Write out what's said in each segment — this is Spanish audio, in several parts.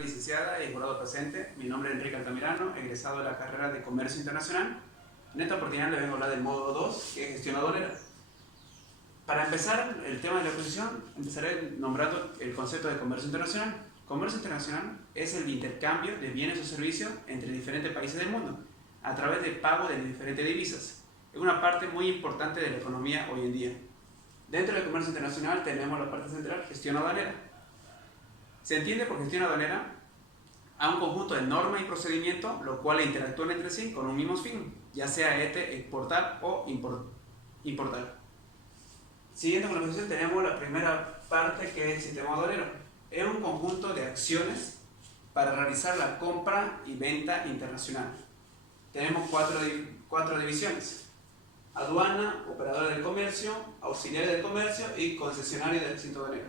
licenciada y jurado presente. Mi nombre es Enrique Altamirano, egresado de la carrera de Comercio Internacional. En esta oportunidad les vengo a hablar del módulo 2, que es gestión aduanera. Para empezar el tema de la exposición, empezaré nombrando el concepto de comercio internacional. Comercio internacional es el intercambio de bienes o servicios entre diferentes países del mundo a través de pago de diferentes divisas. Es una parte muy importante de la economía hoy en día. Dentro del comercio internacional tenemos la parte central, gestión aduanera. Se entiende por gestión aduanera a un conjunto de normas y procedimientos, los cuales interactúan entre sí con un mismo fin, ya sea exportar o importar. Siguiendo con la exposición, tenemos la primera parte, que es el sistema aduanero. Es un conjunto de acciones para realizar la compra y venta internacional. Tenemos cuatro divisiones: aduana, operadores del comercio, auxiliares del comercio y concesionarios del recinto aduanero.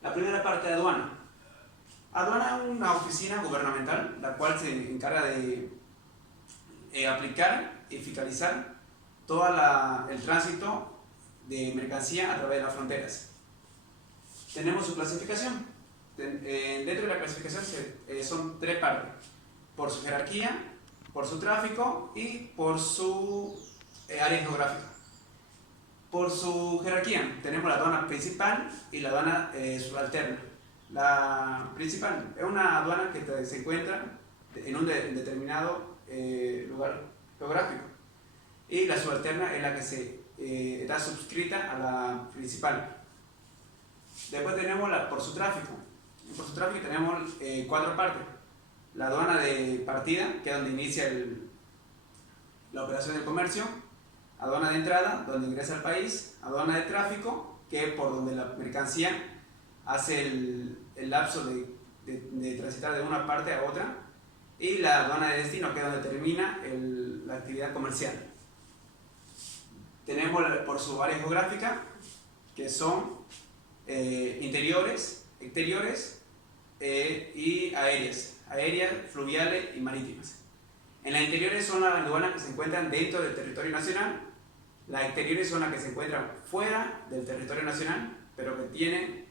La primera parte de aduana. Aduana es una oficina gubernamental la cual se encarga de aplicar y fiscalizar todo el tránsito de mercancía a través de las fronteras. Tenemos su clasificación. Dentro de la clasificación son tres partes: por su jerarquía, por su tráfico y por su área geográfica. Por su jerarquía tenemos la aduana principal y la aduana subalterna. La principal es una aduana que se encuentra en un determinado lugar geográfico, y la subalterna es la que está suscrita a la principal. Después tenemos por su tráfico. Por su tráfico tenemos cuatro partes: la aduana de partida, que es donde inicia la operación del comercio; aduana de entrada, donde ingresa al país; aduana de tráfico, que es por donde la mercancía hace el lapso de transitar de una parte a otra; y la aduana de destino, que es donde termina la actividad comercial. Tenemos por su área geográfica, que son interiores, exteriores y aéreas, fluviales y marítimas. En las interiores son las aduanas que se encuentran dentro del territorio nacional. Las exteriores son las que se encuentran fuera del territorio nacional, pero que tienen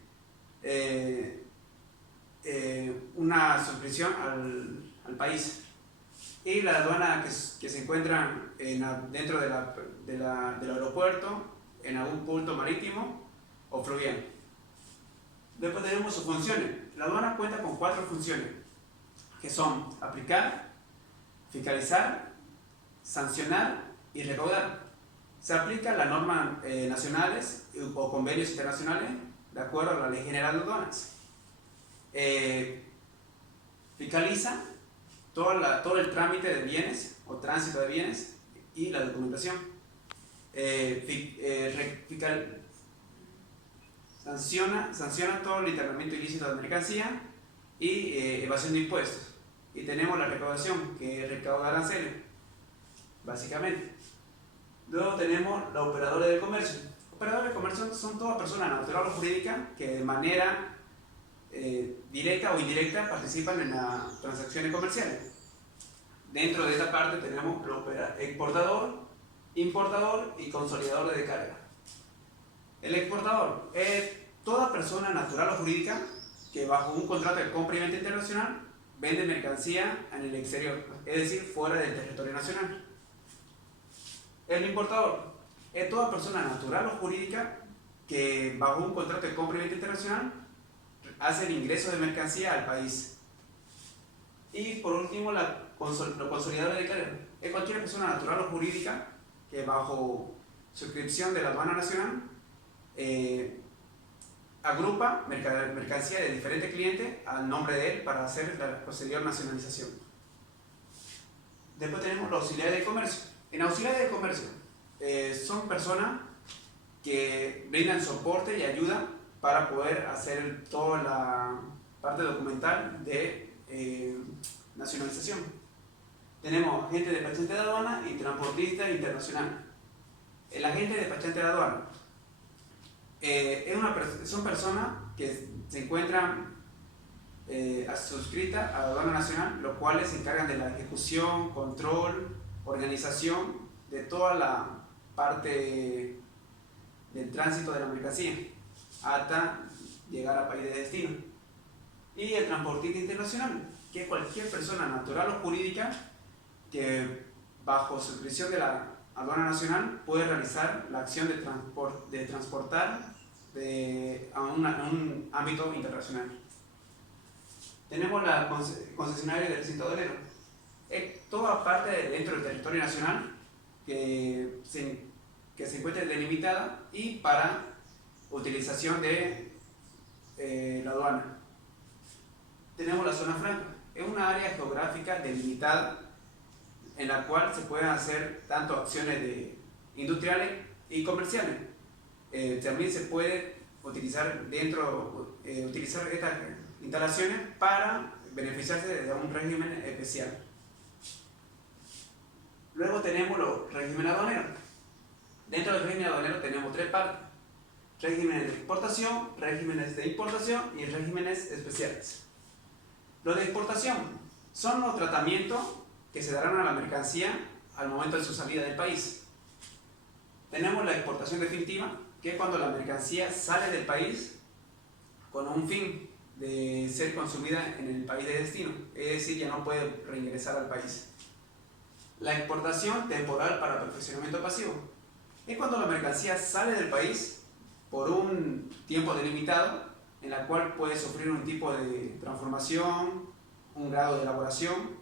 una suscripción al país. Y las aduanas que se encuentran dentro del aeropuerto, en algún punto marítimo o fluvial. Después tenemos sus funciones. La aduana cuenta con cuatro funciones, que son aplicar, fiscalizar, sancionar y recaudar. Se aplican las normas nacionales o convenios internacionales de acuerdo a la Ley General de Aduanas. Fiscaliza todo el trámite de bienes o tránsito de bienes y la documentación. Sanciona todo el internamiento ilícito de mercancía y evasión de impuestos. Y tenemos la recaudación, que recauda aranceles, básicamente. Luego tenemos los operadores del comercio. Operadores del comercio son todas personas naturales o jurídicas que de manera directa o indirecta participan en las transacciones comerciales. Dentro de esta parte tenemos exportador, importador y consolidador de carga. El exportador es toda persona natural o jurídica que bajo un contrato de compra y venta internacional vende mercancía en el exterior, es decir, fuera del territorio nacional. El importador es toda persona natural o jurídica que bajo un contrato de compra y venta internacional hace el ingreso de mercancía al país. Y por último, los consolidadores de carga. Es cualquier persona natural o jurídica que bajo suscripción de la aduana nacional agrupa mercancía de diferentes clientes al nombre de él para hacer la posterior nacionalización. Después tenemos los auxiliares de comercio. En auxiliares de comercio son personas que brindan soporte y ayuda para poder hacer toda la parte documental de nacionalización. Tenemos agente despachante de aduana y transportista internacional. El agente despachante de aduana son personas que se encuentran suscritas a la aduana nacional, los cuales se encargan de la ejecución, control, organización de toda la parte del tránsito de la mercancía hasta llegar al país de destino. Y el transportista internacional, que es cualquier persona natural o jurídica que bajo supervisión de la aduana nacional puede realizar la acción de transportar a un ámbito internacional. Tenemos la concesionaria del recinto aduanero. Es toda parte dentro del territorio nacional que se encuentra delimitada y para utilización de la aduana. Tenemos la zona franca. Es una área geográfica delimitada en la cual se pueden hacer tanto acciones industriales y comerciales. También se puede utilizar utilizar estas instalaciones para beneficiarse de un régimen especial. Luego tenemos los regímenes aduaneros. Dentro del régimen aduanero tenemos tres partes: regímenes de exportación, regímenes de importación y regímenes especiales. Los de exportación son los tratamientos que se darán a la mercancía al momento de su salida del país. Tenemos la exportación definitiva, que es cuando la mercancía sale del país con un fin de ser consumida en el país de destino, es decir, ya no puede reingresar al país. La exportación temporal para perfeccionamiento pasivo es cuando la mercancía sale del país por un tiempo delimitado, en la cual puede sufrir un tipo de transformación, un grado de elaboración,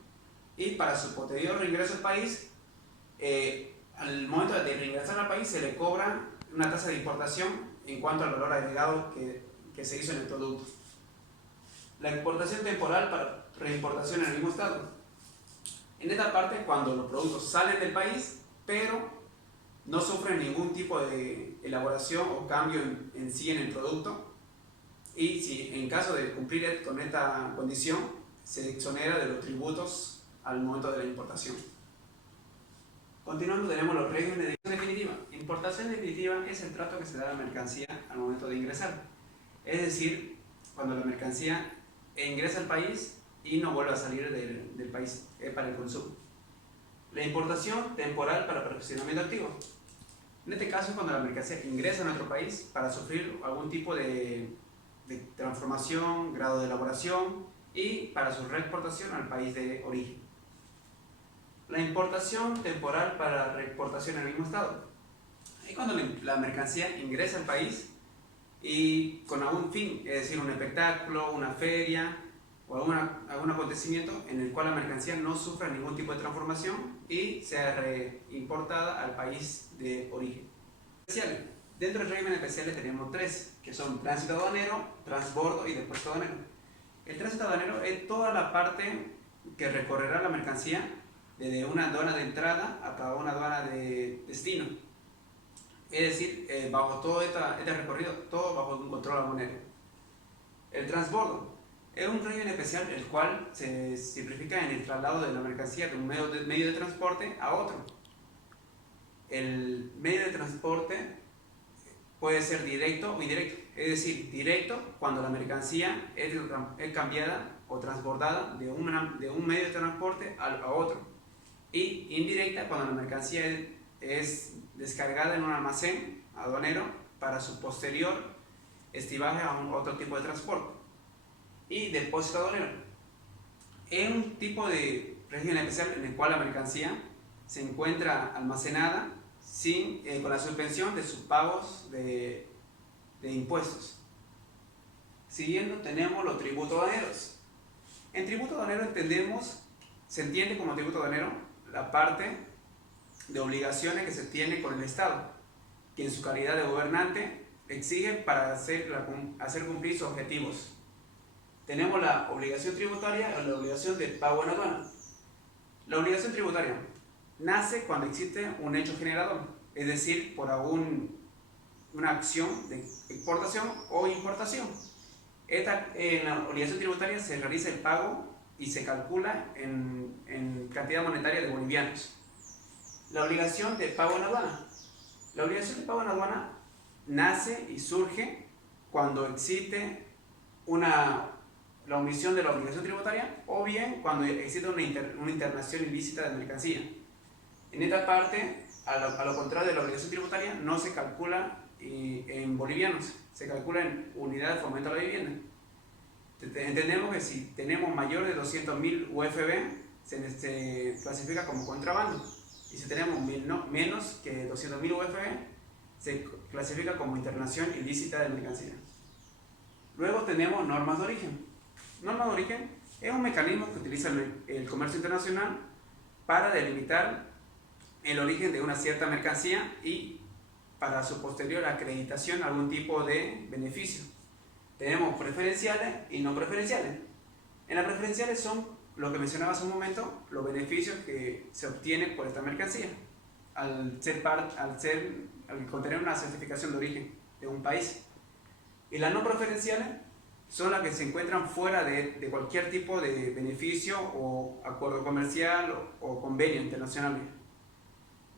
y para su posterior reingreso al país, al momento de reingresar al país se le cobra una tasa de importación en cuanto al valor agregado que se hizo en el producto. La exportación temporal para reimportación en el mismo estado. En esta parte, cuando los productos salen del país, pero no sufren ningún tipo de elaboración o cambio en sí en el producto, y si en caso de cumplir con esta condición, se exonera de los tributos al momento de la importación. Continuando, tenemos los regímenes de importación definitiva. Importación definitiva es el trato que se da a la mercancía al momento de ingresar. Es decir, cuando la mercancía ingresa al país y no vuelve a salir del país, para el consumo. La importación temporal para perfeccionamiento activo. En este caso es cuando la mercancía ingresa a nuestro país para sufrir algún tipo de transformación, grado de elaboración y para su reexportación al país de origen. La importación temporal para reexportación en el mismo estado. Es cuando la mercancía ingresa al país y con algún fin, es decir, un espectáculo, una feria o algún acontecimiento en el cual la mercancía no sufra ningún tipo de transformación y sea reimportada al país de origen. Especiales. Dentro del régimen especial tenemos tres, que son tránsito aduanero, transbordo y depósito aduanero. El tránsito aduanero es toda la parte que recorrerá la mercancía desde una aduana de entrada hasta una aduana de destino. Es decir, bajo todo este recorrido, todo bajo un control aduanero. El transbordo es un régimen especial el cual se simplifica en el traslado de la mercancía de un medio de transporte a otro. El medio de transporte puede ser directo o indirecto, es decir, directo cuando la mercancía es cambiada o transbordada de un medio de transporte a otro, y indirecta cuando la mercancía es descargada en un almacén aduanero para su posterior estibaje a otro tipo de transporte. Y depósito aduanero es un tipo de régimen especial en el cual la mercancía se encuentra almacenada con la suspensión de sus pagos de impuestos. Siguiendo, tenemos los tributos aduaneros. En tributo aduanero se entiende como tributo aduanero la parte de obligaciones que se tiene con el Estado, que en su calidad de gobernante exige para hacer cumplir sus objetivos. Tenemos la obligación tributaria o la obligación de pago en aduana. La obligación tributaria nace cuando existe un hecho generador, es decir, por una acción de exportación o importación. En la obligación tributaria se realiza el pago y se calcula en cantidad monetaria de bolivianos. La obligación de pago en aduana. La obligación de pago en aduana nace y surge cuando existe la omisión de la obligación tributaria o bien cuando existe una internación ilícita de mercancía. En esta parte, a lo contrario de la obligación tributaria, no se calcula en bolivianos, se calcula en unidad de fomento a la vivienda. Entendemos que si tenemos mayor de 200.000 UFB, se clasifica como contrabando. Y si tenemos menos que 200.000 UFB, se clasifica como internación ilícita de mercancía. Luego tenemos normas de origen. Normas de origen es un mecanismo que utiliza el comercio internacional para delimitar el origen de una cierta mercancía y para su posterior acreditación algún tipo de beneficio. Tenemos preferenciales y no preferenciales. En las preferenciales son lo que mencionaba hace un momento, los beneficios que se obtienen por esta mercancía al contener una certificación de origen de un país. Y las no preferenciales son las que se encuentran fuera de cualquier tipo de beneficio o acuerdo comercial o convenio internacional.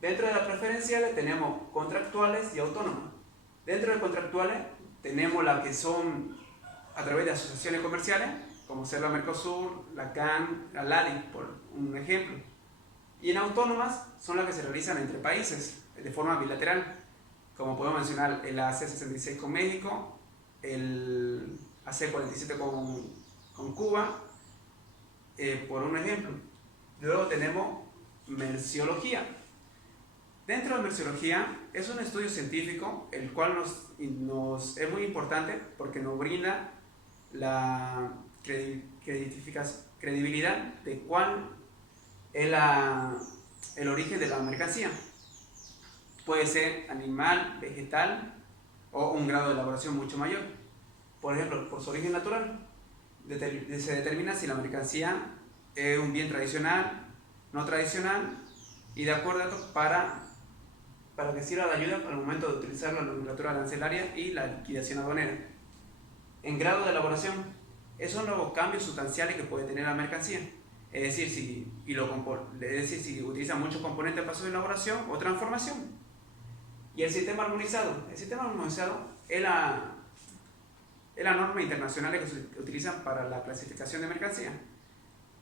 Dentro de las preferenciales tenemos contractuales y autónomas. Dentro de contractuales tenemos las que son a través de asociaciones comerciales, como ser la Mercosur, la CAN, la LADI, por un ejemplo. Y en autónomas son las que se realizan entre países, de forma bilateral, como podemos mencionar el AC66 con México, el AC47 con Cuba, por un ejemplo. Luego tenemos merciología. Dentro de merciología es un estudio científico el cual es muy importante porque nos brinda la credibilidad de cuál es el origen de la mercancía. Puede ser animal, vegetal o un grado de elaboración mucho mayor. Por ejemplo, por su origen natural, se determina si la mercancía es un bien tradicional, no tradicional y de acuerdo a esto para que sirva de ayuda al momento de utilizar la nomenclatura arancelaria y la liquidación aduanera. En grado de elaboración, esos son los cambios sustanciales que puede tener la mercancía. Es decir, si utiliza muchos componentes para su elaboración o transformación. Y el sistema armonizado. El sistema armonizado es la norma internacional que se utiliza para la clasificación de mercancía,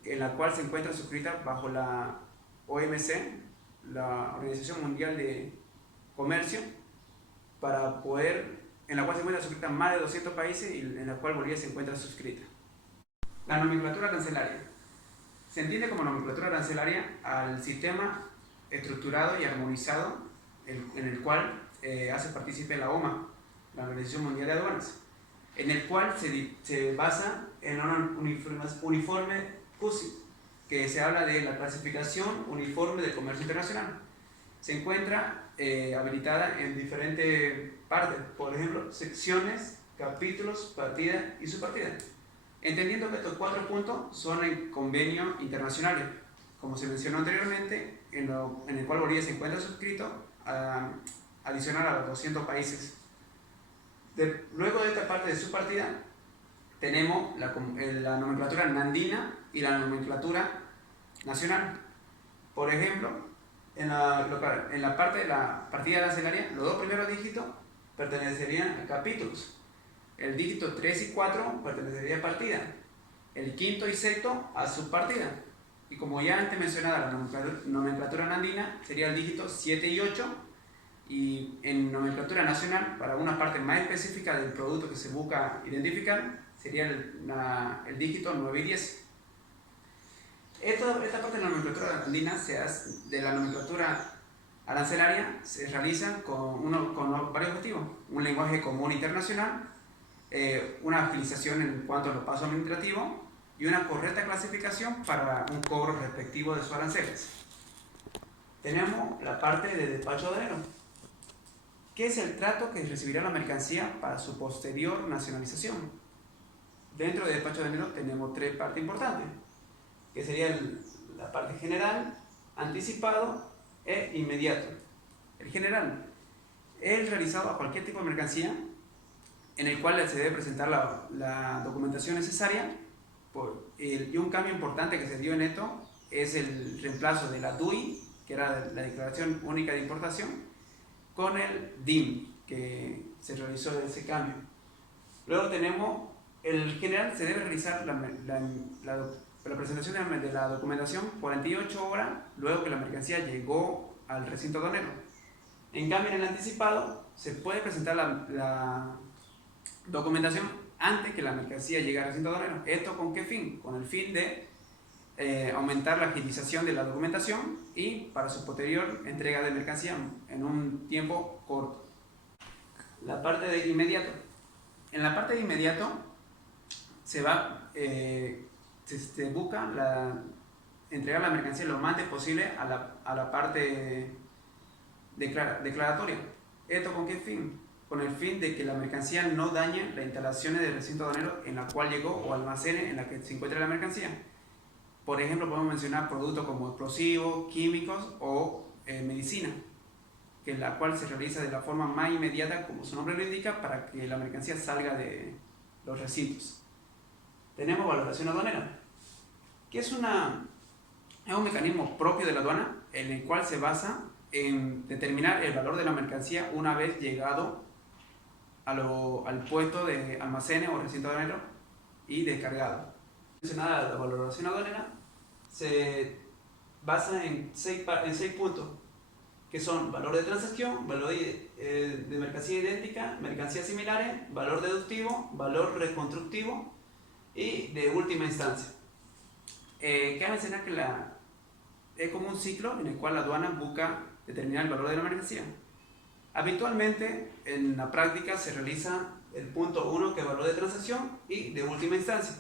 en la cual se encuentra suscrita bajo la OMC, la Organización Mundial de Comercio, en la cual se encuentra suscrita más de 200 países y en la cual Bolivia se encuentra suscrita. La nomenclatura arancelaria. Se entiende como nomenclatura arancelaria al sistema estructurado y armonizado en el cual hace partícipe la OMA, la Organización Mundial de Aduanas, en el cual se basa en una uniforme CUSI, que se habla de la clasificación uniforme del comercio internacional. Se encuentra habilitada en diferentes partes, por ejemplo, secciones, capítulos, partidas y subpartidas. Entendiendo que estos 4 puntos son en convenios internacionales, como se mencionó anteriormente, en el cual Bolivia se encuentra suscrito, adicional a los 200 países. Luego de esta parte de subpartida, tenemos la nomenclatura nandina y la nomenclatura nacional. Por ejemplo, en la parte de la partida arancelaria, los 2 primeros dígitos pertenecerían a capítulos. El dígito 3 y 4 pertenecería a partida. El quinto y sexto a subpartida. Y como ya antes mencionada, la nomenclatura nandina sería el dígito 7 y 8. Y en nomenclatura nacional, para una parte más específica del producto que se busca identificar, sería el dígito 9 y 10. Esta parte de la nomenclatura andina de la nomenclatura arancelaria se realiza con varios objetivos: un lenguaje común internacional, una agilización en cuanto a los pasos administrativos y una correcta clasificación para un cobro respectivo de sus aranceles. Tenemos la parte de despacho aduanero. ¿Qué es el trato que recibirá la mercancía para su posterior nacionalización? Dentro del despacho aduanero tenemos 3 partes importantes, que serían la parte general, anticipado e inmediato. El general es realizado a cualquier tipo de mercancía en el cual se debe presentar la documentación necesaria, y un cambio importante que se dio en esto es el reemplazo de la DUI, que era la Declaración Única de Importación, con el DIM, que se realizó ese cambio. Luego tenemos el general, se debe realizar la presentación de la documentación 48 horas luego que la mercancía llegó al recinto aduanero. En cambio, en el anticipado se puede presentar la documentación antes que la mercancía llegue al recinto aduanero. ¿Esto con qué fin? Con el fin de aumentar la agilización de la documentación y para su posterior entrega de mercancía en un tiempo corto. La parte de inmediato. En la parte de inmediato se busca entregar la mercancía lo más antes posible a la parte declaratoria. ¿Esto con qué fin? Con el fin de que la mercancía no dañe las instalaciones del recinto aduanero en la cual llegó o almacenes en la que se encuentra la mercancía. Por ejemplo, podemos mencionar productos como explosivos, químicos o medicina, que la cual se realiza de la forma más inmediata, como su nombre lo indica, para que la mercancía salga de los recintos. Tenemos valoración aduanera, que es un mecanismo propio de la aduana, en el cual se basa en determinar el valor de la mercancía una vez llegado al puesto de almacenes o recinto aduanero y descargado. La valoración aduanera se basa en seis puntos, que son valor de transacción, valor de mercancía idéntica, mercancías similares, valor deductivo, valor reconstructivo y de última instancia. Cabe mencionar que es como un ciclo en el cual la aduana busca determinar el valor de la mercancía. Habitualmente en la práctica se realiza el punto 1, que es valor de transacción, y de última instancia,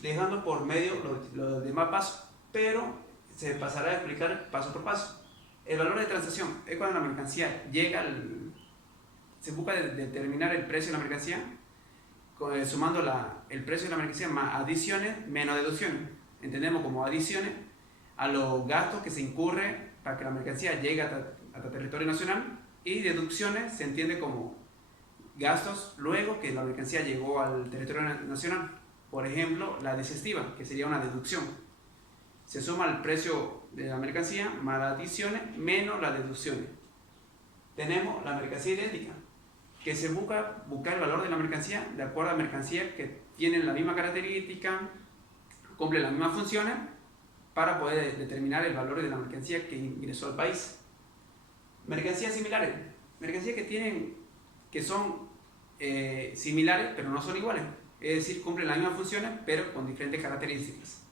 dejando por medio los demás pasos, pero se pasará a explicar paso por paso. El valor de transacción es cuando la mercancía llega se busca determinar el precio de la mercancía sumando el precio de la mercancía más adiciones menos deducciones. Entendemos como adiciones a los gastos que se incurre para que la mercancía llegue hasta territorio nacional, y deducciones se entiende como gastos luego que la mercancía llegó al territorio nacional. Por ejemplo, la desestiva, que sería una deducción. Se suma el precio de la mercancía más las adiciones menos las deducciones. Tenemos la mercancía idéntica, que se buscar el valor de la mercancía de acuerdo a mercancías que tienen la misma característica, cumplen las mismas funciones, para poder determinar el valor de la mercancía que ingresó al país. Mercancías similares, mercancías que son similares pero no son iguales, es decir, cumplen las mismas funciones pero con diferentes características.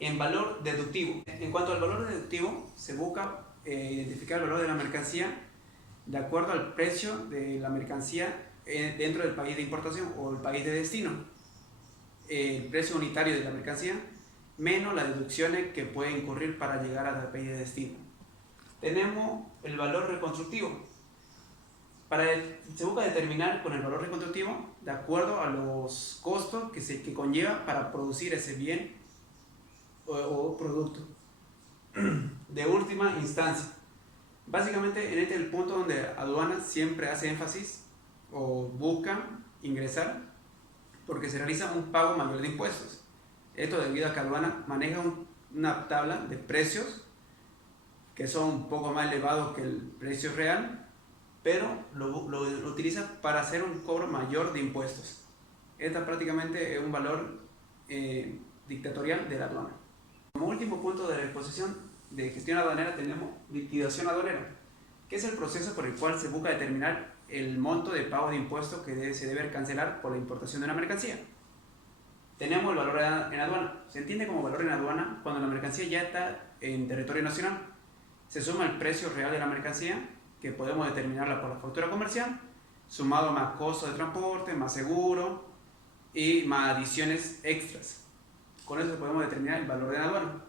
En valor deductivo. En cuanto al valor deductivo, se busca identificar el valor de la mercancía de acuerdo al precio de la mercancía dentro del país de importación o el país de destino. El precio unitario de la mercancía menos las deducciones que pueden incurrir para llegar al país de destino. Tenemos el valor reconstructivo. Se busca determinar con el valor reconstructivo de acuerdo a los costos que conlleva para producir ese bien o producto. De última instancia. Básicamente, este es el punto donde aduana siempre hace énfasis o busca ingresar, porque se realiza un pago mayor de impuestos. Esto debido a que aduana maneja una tabla de precios que son un poco más elevados que el precio real, pero lo utiliza para hacer un cobro mayor de impuestos. Esta prácticamente es un valor dictatorial de la aduana. Como último punto de la exposición de gestión aduanera tenemos liquidación aduanera, que es el proceso por el cual se busca determinar el monto de pago de impuestos que se debe cancelar por la importación de una mercancía. Tenemos el valor en aduana. Se entiende como valor en aduana cuando la mercancía ya está en territorio nacional. Se suma el precio real de la mercancía, que podemos determinarla por la factura comercial, sumado más costos de transporte, más seguro y más adiciones extras. Con eso podemos determinar el valor de la aduana.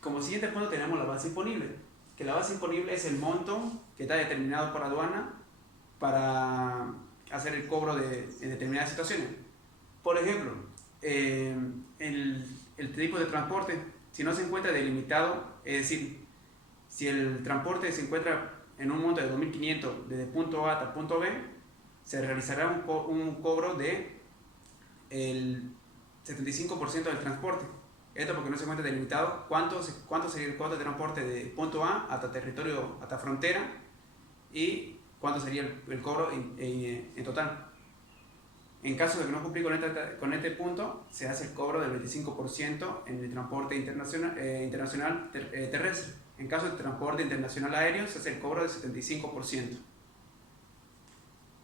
Como siguiente punto tenemos la base imponible, que la base imponible es el monto que está determinado por aduana para hacer el cobro en determinadas situaciones. Por ejemplo, el tipo de transporte, si no se encuentra delimitado, es decir, si el transporte se encuentra en un monto de 2.500 desde punto A hasta punto B, se realizará un cobro de el 75% del transporte. Esto porque no se encuentra delimitado cuánto sería el costo de transporte de punto A hasta territorio, hasta frontera, y cuánto sería el cobro en total. En caso de que no cumplir con este punto, se hace el cobro del 25% en el transporte internacional terrestre. En caso de transporte internacional aéreo, se hace el cobro del 75%.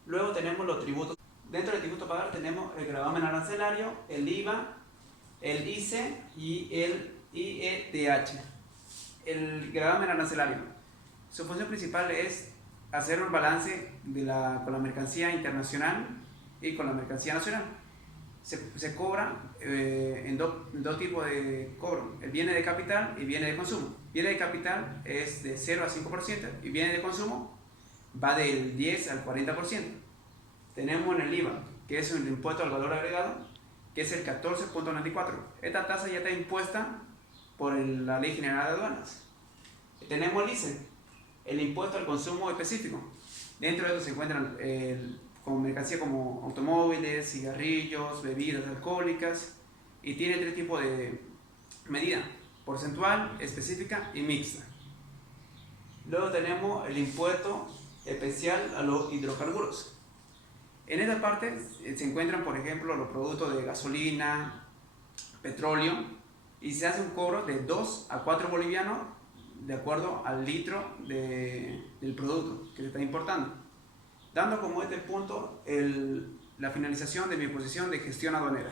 Luego tenemos los tributos. dentro del tributo a pagar tenemos el gravamen arancelario, el IVA, el ICE y el IETH. El gravamen arancelario, su función principal es hacer un balance con la mercancía internacional y con la mercancía nacional. Se cobra en dos tipos de cobro: el bienes de capital y bienes de consumo. Bienes de capital es de 0 a 5% y bienes de consumo va del 10 al 40%. Tenemos en el IVA, que es el impuesto al valor agregado, que es el 14.94. Esta tasa ya está impuesta por la Ley General de Aduanas. Tenemos el ICE, el impuesto al consumo específico. Dentro de esto se encuentran como mercancía como automóviles, cigarrillos, bebidas alcohólicas, y tiene tres tipos de medida: porcentual, específica y mixta. Luego tenemos el impuesto especial a los hidrocarburos. En esta parte se encuentran, por ejemplo, los productos de gasolina, petróleo, y se hace un cobro de 2 a 4 bolivianos de acuerdo al litro del producto que se está importando, dando como este punto la finalización de mi exposición de gestión aduanera.